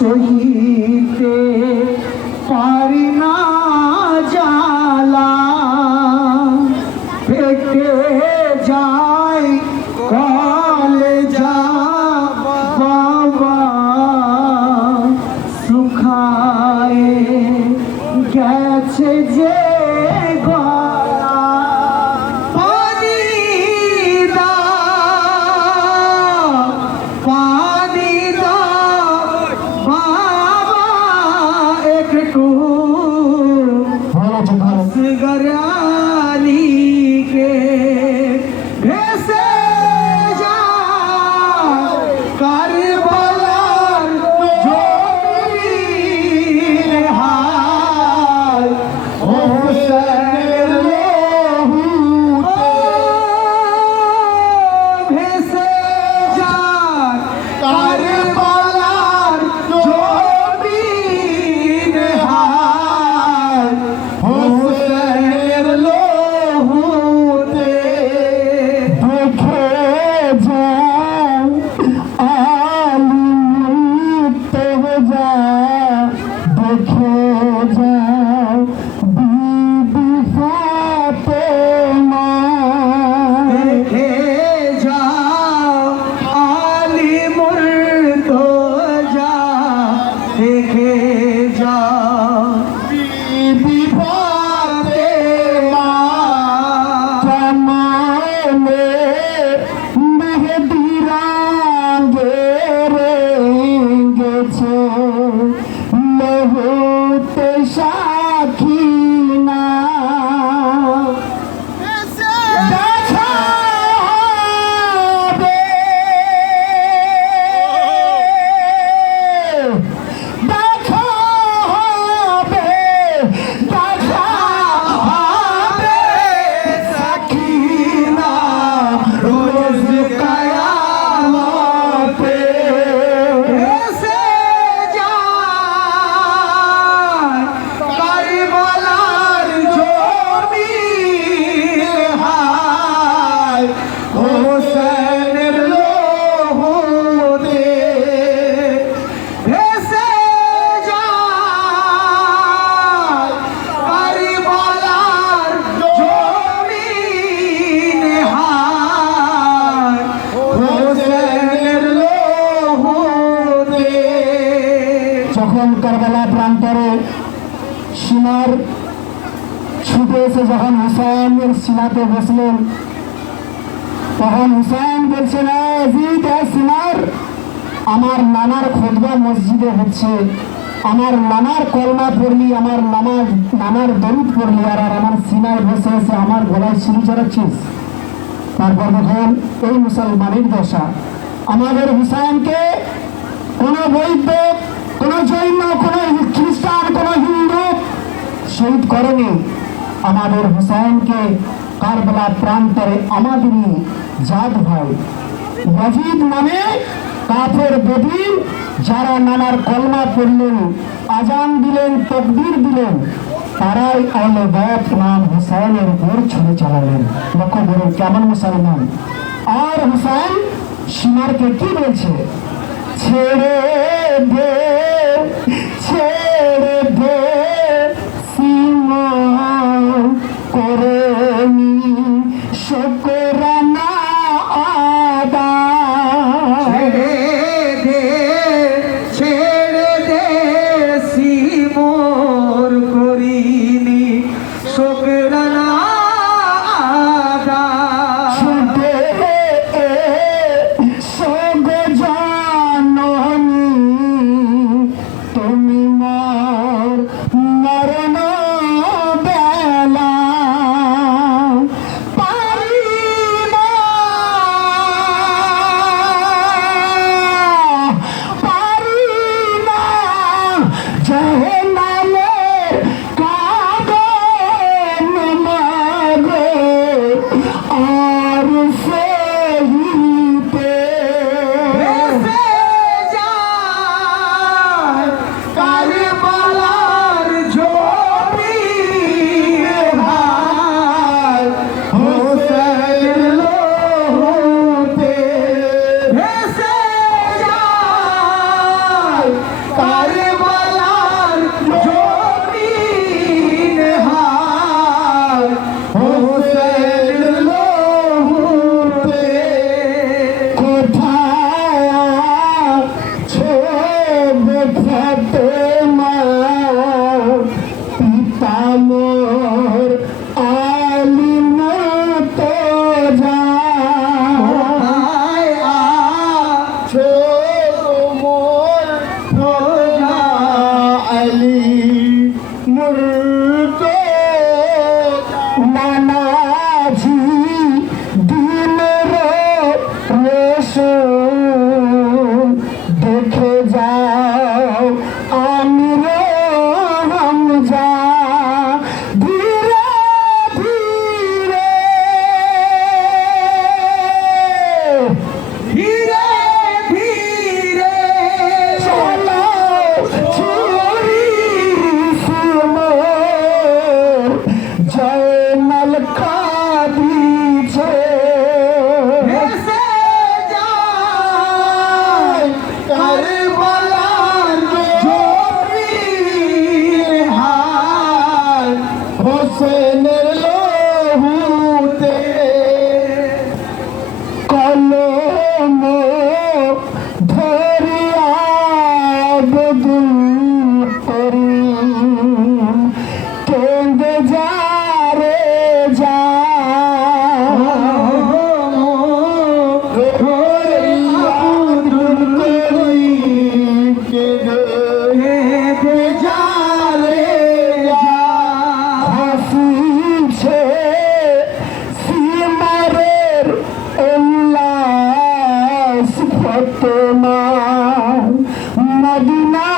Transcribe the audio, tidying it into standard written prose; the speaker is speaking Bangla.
সহিতে পারি না জ্বালা, পেটে যাই কলেজা বাবা শুকায় গেছে যে গলা। পানি দাও, পানি দাও বাবা একটু আসগরানি কে ভেসে যায় কারবালার জমিন হায় হোসেনের লহুতে ভেসে যায় কারবালার জমিন হায় হোসেনের লহুতে। দেখে যাও আলিতে যা, দেখে যাও বিবি ফাতেমা, দেখে যাও আলী মুর্তজা, দেখে যাও বিবি ফাতেমা। জামালে মেহেদি রাঙে রেঙেছে লহুতে সাকিনা, দেখা হবে, দেখা হবে, দেখা হবে সাকিনা রোজ কিয়ামতে। ভেসে যায় কারবালার জমিন হায় হোসেনের লহুতে। ভেসে যায় কারবালার জমিন হায় হোসেনের লহুতে। যখন কারবালা প্রান্তরে সীমার ছুটে এসে যখন হুসাইনের সিনাতে বসলেন, তখন হুসাইন বলছেন, সিনার আমার নানার খুতবা মসজিদে হচ্ছে, আমার নানার কলমা পড়লি, আমার নানার দরুদ পড়লি, আর আমার সিনায় বসে এসে আমার গলায় সিঁড়ি চড়াচ্ছিস। তারপর দেখেন এই মুসলমানের দশা। আমাদের হুসাইনকে কোনো বৈদ্য, কোনো জৈন, কোনো খ্রিস্টান, কোনো হিন্দু শহীদ করেনি। আমাদের হুসাইনকে কারবালা প্রান্তরে আমাদেরই জাত ভাই ইয়াজিদ নামে কাফের বেদীন, যারা নানার কলমা পড়লেন, আজান দিলেন, তাকবীর দিলেন, তারাই আহলে বাইত নাম হুসাইনের উপর ছুড়ে চালালেন। লক্ষ্য করুন কেমন মুসলমান। আর হুসাইন সীমারকে কি বলছে? ছেড়ে দে, ছেড়ে দে সীমা করে নি শুকরানা আদা। ছেড়ে দে, ছেড়ে দে সীমোর করিনি শুকরানা আদা। ছুটে সগ জাননী তোমার মদিনা